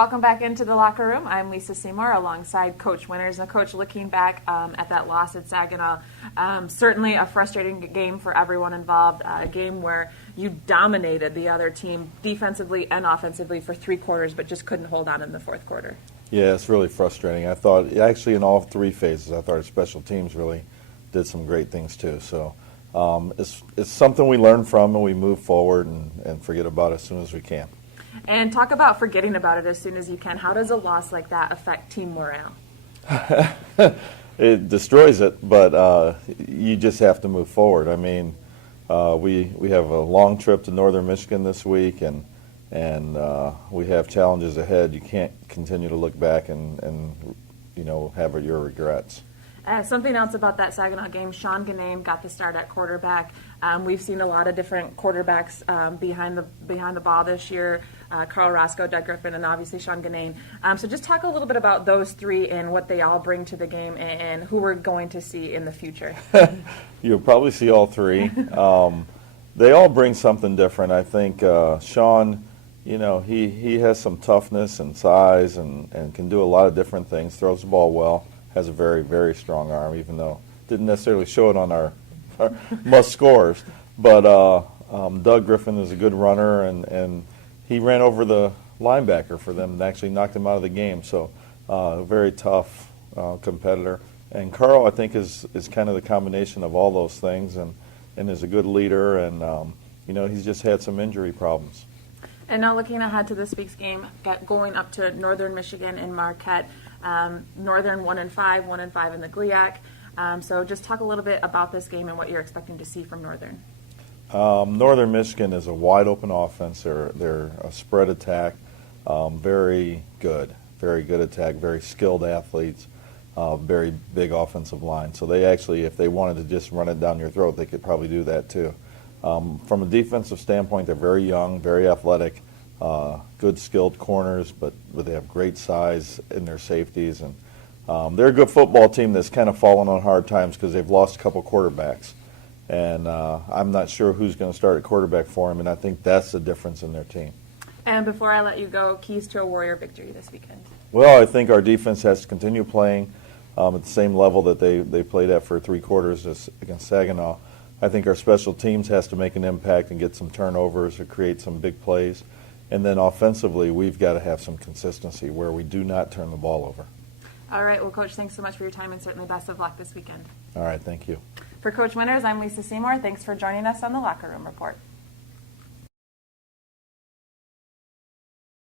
Welcome back into the locker room. I'm Lisa Seymour alongside Coach Winters. Now, Coach, looking back at that loss at Saginaw, certainly a frustrating game for everyone involved, a game where you dominated the other team defensively and offensively for 3 quarters, but just couldn't hold on in the fourth quarter. Yeah, it's really frustrating. I thought, actually in all 3 phases, I thought our special teams really did some great things too. So it's something we learn from and we move forward and forget about it as soon as we can. And talk about forgetting about it as soon as you can. How does a loss like that affect team morale? It destroys it, but you just have to move forward. I mean, we have a long trip to northern Michigan this week, and we have challenges ahead. You can't continue to look back and have your regrets. Something else about that Saginaw game, Sean Ganane got the start at quarterback. We've seen a lot of different quarterbacks behind the ball this year. Carl Roscoe, Doug Griffin, and obviously Sean Ganane. So just talk a little bit about those 3 and what they all bring to the game and who we're going to see in the future. You'll probably see all 3. They all bring something different. I think Sean, he has some toughness and size and can do a lot of different things, throws the ball well, has a very, very strong arm, even though didn't necessarily show it on our must scores. But Doug Griffin is a good runner, and he ran over the linebacker for them and actually knocked him out of the game. So a very tough competitor. And Carl, I think, is kind of the combination of all those things and is a good leader. And, he's just had some injury problems. And now looking ahead to this week's game, going up to Northern Michigan and Marquette. Northern 1-5, 1-5 in the GLIAC. So just talk a little bit about this game and what you're expecting to see from Northern. Northern Michigan is a wide open offense. They're a spread attack, very good attack, very skilled athletes, very big offensive line. So they actually, if they wanted to just run it down your throat, they could probably do that too. From a defensive standpoint, they're very young, very athletic. Good skilled corners, but they have great size in their safeties, and they're a good football team that's kind of fallen on hard times because they've lost a couple quarterbacks, and I'm not sure who's going to start at quarterback for them, and I think that's the difference in their team. And before I let you go, keys to a Warrior victory this weekend? Well, I think our defense has to continue playing at the same level that they played at for 3 quarters against Saginaw. I think our special teams has to make an impact and get some turnovers or create some big plays. And then offensively, we've got to have some consistency where we do not turn the ball over. All right. Well, Coach, thanks so much for your time and certainly best of luck this weekend. All right. Thank you. For Coach Winters, I'm Lisa Seymour. Thanks for joining us on the Locker Room Report.